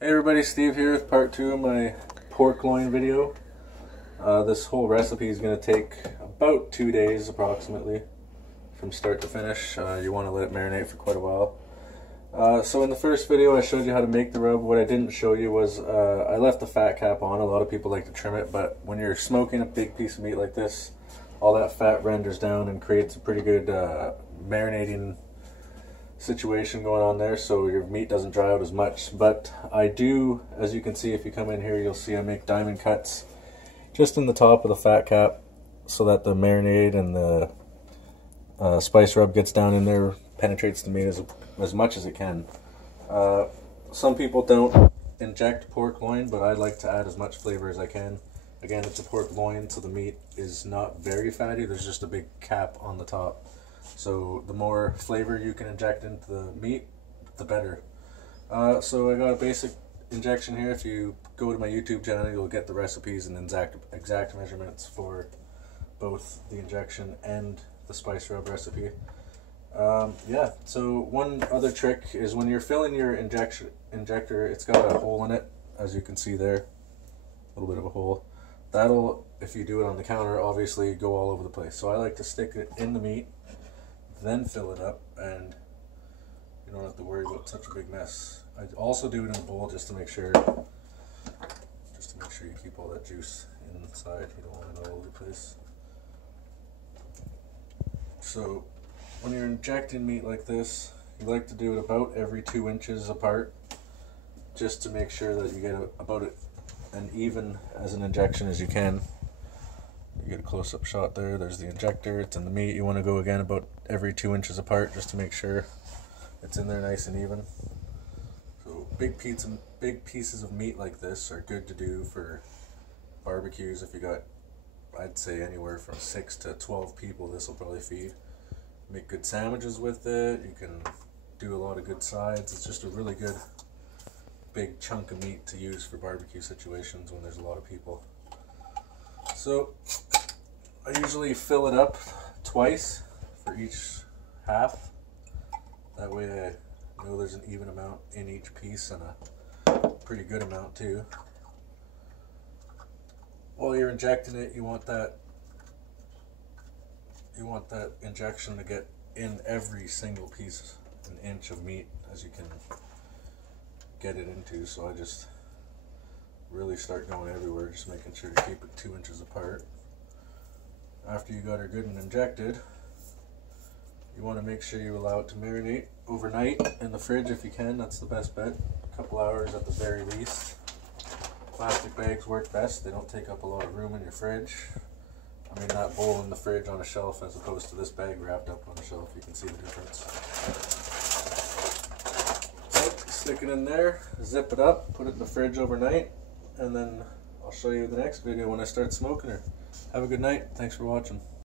Hey everybody, Steve here with part 2 of my pork loin video. This whole recipe is going to take about 2 days approximately from start to finish. You want to let it marinate for quite a while. So in the first video I showed you how to make the rub. What I didn't show you was I left the fat cap on. A lot of people like to trim it, but when you're smoking a big piece of meat like this, all that fat renders down and creates a pretty good marinating situation going on there, so your meat doesn't dry out as much. But I do, as you can see, if you come in here, you'll see I make diamond cuts just in the top of the fat cap so that the marinade and the spice rub gets down in there, penetrates the meat as much as it can. Some people don't inject pork loin, but I like to add as much flavor as I can. Again, it's a pork loin, so the meat is not very fatty. There's just a big cap on the top. So the more flavor you can inject into the meat, the better. So I got a basic injection here. If you go to my YouTube channel, you'll get the recipes and exact measurements for both the injection and the spice rub recipe. Yeah, so one other trick is when you're filling your injector, it's got a hole in it, as you can see there, a little bit of a hole. That'll, if you do it on the counter, obviously go all over the place. So I like to stick it in the meat, then fill it up, and you don't have to worry about such a big mess. I also do it in a bowl just to make sure you keep all that juice inside. You don't want it all over the place. So when you're injecting meat like this, you like to do it about every 2 inches apart, just to make sure that you get about an even as an injection as you can. You get a close-up shot there. There's the injector. It's in the meat. You want to go again about every 2 inches apart just to make sure it's in there nice and even. So big pieces of meat like this are good to do for barbecues. If you got, I'd say anywhere from 6 to 12 people, this will probably feed. Make good sandwiches with it. You can do a lot of good sides. It's just a really good big chunk of meat to use for barbecue situations when there's a lot of people. So I usually fill it up twice for each half. That way I know there's an even amount in each piece, and a pretty good amount too. While you're injecting it, you want that injection to get in every single piece, an inch of meat as you can get it into. So I just really start going everywhere, just making sure to keep it 2 inches apart. After you got her good and injected, you want to make sure you allow it to marinate overnight in the fridge if you can. That's the best bet. A couple hours at the very least. Plastic bags work best. They don't take up a lot of room in your fridge. I mean, that bowl in the fridge on a shelf as opposed to this bag wrapped up on a shelf. You can see the difference. So, stick it in there, zip it up, put it in the fridge overnight, and then I'll show you the next video when I start smoking her. Have a good night. Thanks for watching.